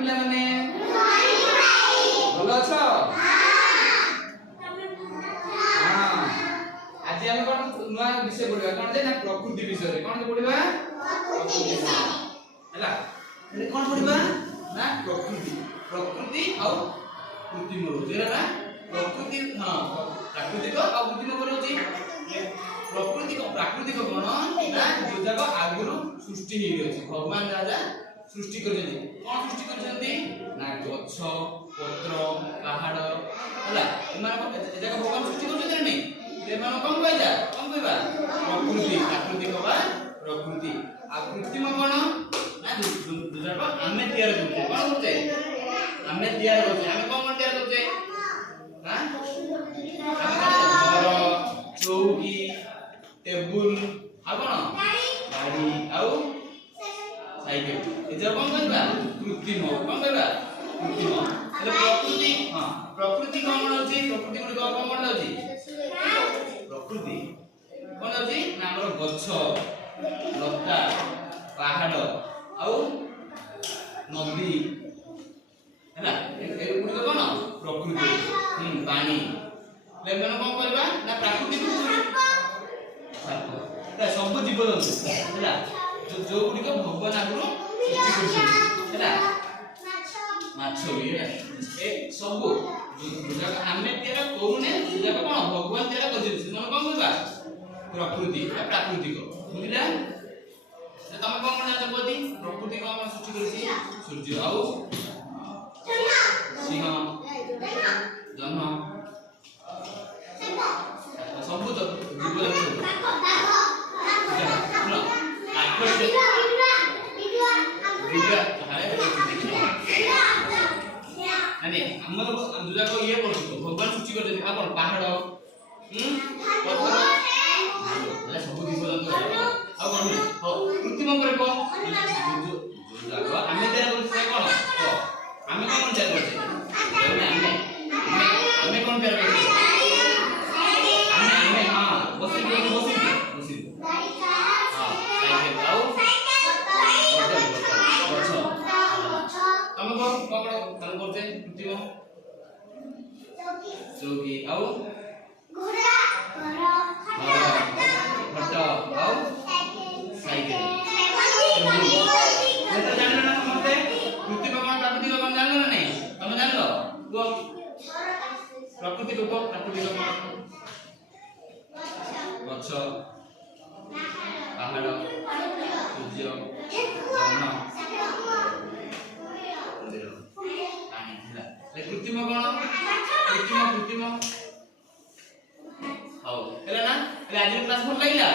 पिला माने भलो अछ हां आज हम कोन नुवा विषय पढिबा कोन जे ना प्रकृति विषय रे कोन पढिबा प्रकृति हला એટલે કોણ પઢિબા ના પ્રકૃતિ પ્રકૃતિ ଆଉ કૃત્રિમ રହୁଛି ହେଲା ପ୍ରକୃତି ହଁ ପ୍ରାକୃତିକ ଆଉ କୃତ୍ରିମ ରହୁଛି ପ୍ରାକୃତିକ କଣ ନା ଯୋଉଯାକ ଆଗରୁ ସୃଷ୍ଟି ହେଇଯାଇଛି ଭଗବାନ ରାଜା ସୃଷ୍ଟି କରିଛନ୍ତି କଣ ସୃଷ୍ଟି କରିଛନ୍ତି ନା ଗଛ ପତ୍ର ପାହାଡ ହେଲା ଏଯାକ ଭଗବାନ ସୃଷ୍ଟି କରିଛନ୍ତି ନା ନାହିଁ ଏମାନେ କଣ କହିବା ପ୍ରକୃତି ପ୍ରାକୃତିକ ବା ପ୍ରକୃତି ଆଉ କୃତ୍ରିମ କଣ ना दुसरा आम्ही तयार करते कोण करते आम्ही तयार करते आम्ही कोण तयार करते हां घर चौकी टेबल आ कोण गाडी आउ साइकिल ए जे कोण करबा कृत्रिम कोण करबा कृत्रिम એટલે પ્રકૃતિ હા પ્રકૃતિ કોણ હોଉଛି પ્રકૃતિ ગુડી કોણ હોଉଛି પ્રકૃતિ કોણ હોଉଛି ના ଆମର ଗଛ ଲତା ପାହାଡ ଆଉ ନଦୀ ହେଲା ଏ ଗୁଡିକ କଣ ପ୍ରକୃତି ପାଣି ଲେମନ କଣ କରିବା ନା ପ୍ରାକୃତିକ ସବୁ ଜୀବଜନ୍ତୁ ହେଲା ଯୋଉ ଗୁଡିକ ଭଗବାନ ଆଗରୁ ସୃଷ୍ଟି କରିଛନ୍ତି ହେଲା ମାଛ ବି ଏ ସବୁ ଯୋଉଯାକ ଆମେ ତିଆର କରୁନେ ଯୋଉଯାକ କଣ ଭଗବାନ ତିଆର କରିଛନ୍ତି ସେମାନେ କଣ କରିବା ପ୍ରକୃତି ପ୍ରାକୃତିକ ବୁଝିଲା तमे कोन जान बोदी प्रकृति को हम सृष्टि करछि सूर्य आउ सिंह जन्म सब तो जीव ये भगवान सृष्टि कर पहाड़ पत्थर सब जीव जंतु कृत्रिम करे को आमे तयार करछे कोन आमे कोन तयार करछे आमे कोन तयार करछे आमे हां बसी हां साइकिल आउ तमे कोन पकड़ो तमे करछे कृत्रिम चौकी आउ घोड़ा घोड़ा आउ साइकिल ये तो जानना ना समझते कृत्रिम कौन प्राकृतिक कौन जानना ना नहीं तुम जान लो वो प्राकृतिक को प्राकृतिक कौन गछ पहाड़ सूर्य जन्म पानी ହେଲା ले कृत्रिम कौन कृत्रिम हाउ ହେଲା ना ले आज क्लास भल लागिला